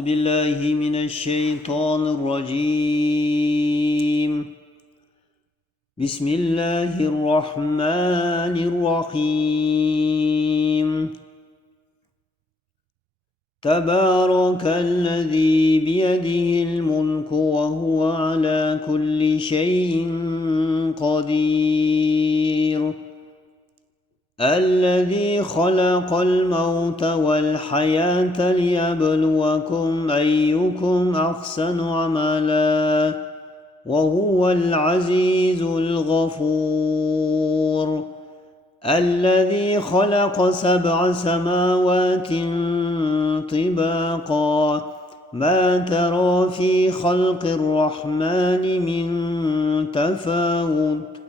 أعوذ بالله من الشيطان الرجيم. بسم الله الرحمن الرحيم. تبارك الذي بيده الملك وهو على كل شيء قدير. الذي خلق الموت والحياة ليبلوكم أيكم أحسن عملا وهو العزيز الغفور. الذي خلق 7 سماوات طباقا ما ترى في خلق الرحمن من تفاوت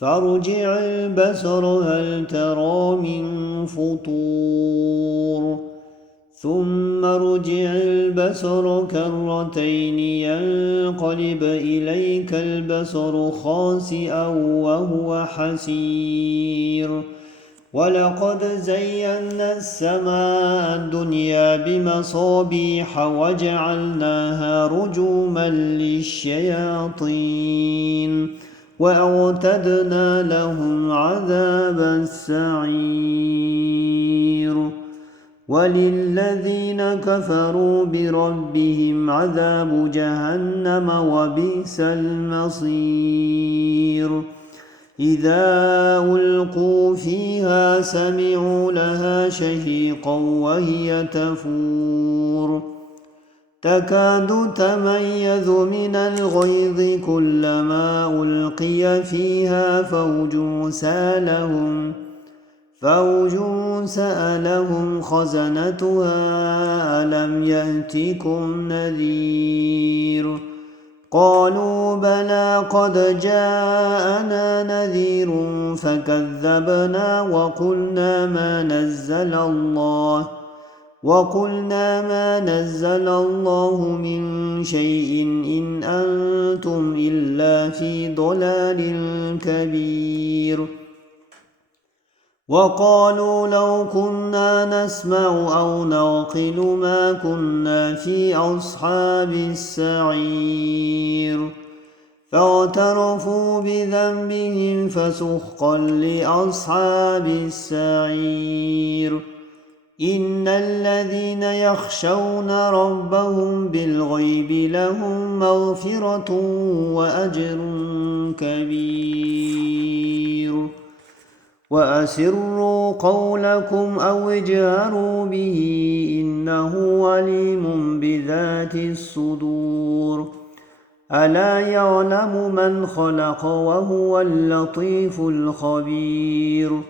فارجع البصر هل ترى من فطور ثم ارجع البصر كرتين ينقلب إليك البصر خاسئا وهو حسير. ولقد زينا السماء الدنيا بمصابيح وجعلناها رجوما للشياطين وأعتدنا لهم عذاب السعير. وللذين كفروا بربهم عذاب جهنم وبئس المصير. إذا ألقوا فيها سمعوا لها شهيقا وهي تفور تكاد تميز من الغيظ كلما ألقي فيها فوج سألهم خزنتها ألم يأتكم نذير قالوا بلى قد جاءنا نذير فكذبنا وقلنا ما نزل الله من شيء إن أنتم إلا في ضلال كبير. وقالوا لو كنا نسمع أو نعقل ما كنا في أصحاب السعير. فاعترفوا بذنبهم فسحقا لأصحاب السعير. إن الذين يخشون ربهم بالغيب لهم مغفرة وأجر كبير. وأسروا قولكم أو اجهروا به إنه عليم بذات الصدور. ألا يعلم من خلق وهو اللطيف الخبير.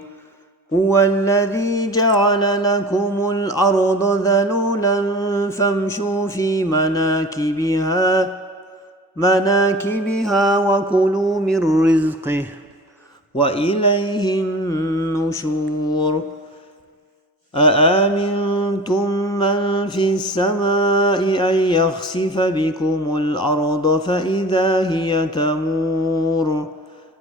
هو الذي جعل لكم الأرض ذلولا فامشوا في مناكبها وكلوا من رزقه وإليه النشور. أأمنتم من في السماء أن يخسف بكم الأرض فإذا هي تمور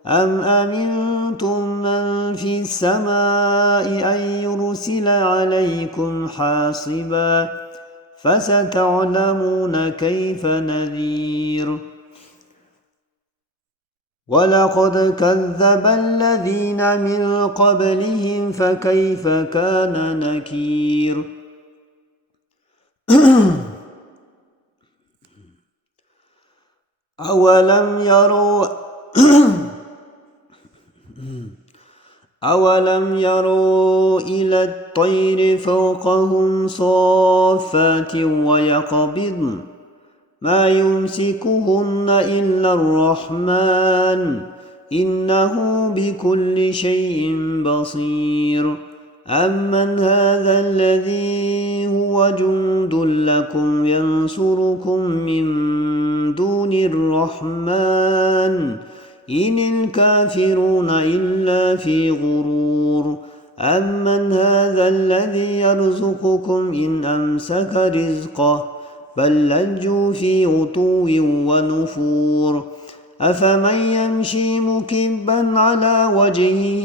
أم أمنتم من في السماء أن يرسل عليكم حاصبا فستعلمون كيف نذير. ولقد كذب الذين من قبلهم فكيف كان نكير. أولم يروا إلى الطير فوقهم صافات ويقبضن ما يمسكهن إلا الرحمن إنه بكل شيء بصير. أمن هذا الذي هو جند لكم ينصركم من دون الرحمن إن الكافرون إلا في غرور. أمن هذا الذي يرزقكم إن أمسك رزقه بل لجوا في عتو ونفور. أفمن يمشي مكبا على وجهه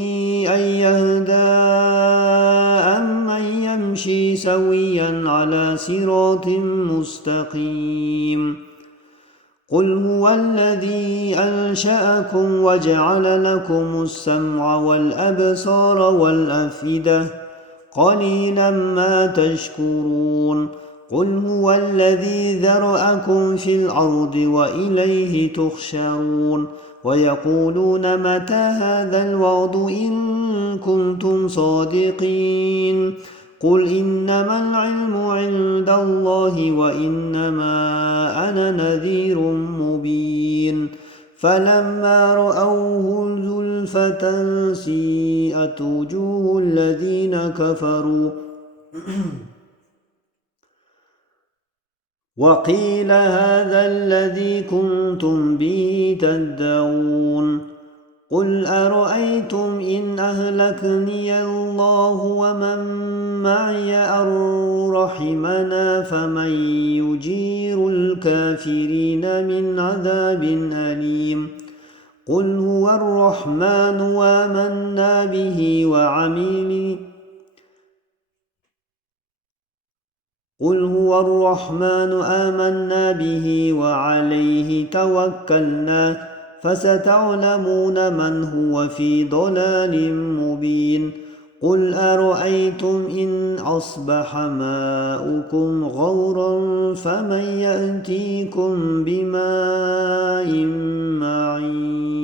أن يهدى أمن يمشي سويا على صراط مستقيم قل هو الذي أنشأكم وجعل لكم السمع والأبصار والأفئدة قليلا ما تشكرون قل هو الذي ذرأكم في الأرض وإليه تحشرون ويقولون متى هذا الوعد إن كنتم صادقين قل إنما العلم عند الله وإنما أنا نذير مبين فلما رأوه زلفة سيئت وجوه الذين كفروا وقيل هذا الذي كنتم به تدعون قل أرأيتم إن أهلكني الله ومن معي أو رحمنا فمن يجير الكافرين من عذاب أليم قل هو الرحمن وآمنا به قل هو الرحمن آمنا به وعليه توكلنا فستعلمون من هو في ضلال مبين قل أرأيتم إن أصبح ماؤكم غورا فمن يأتيكم بماء معين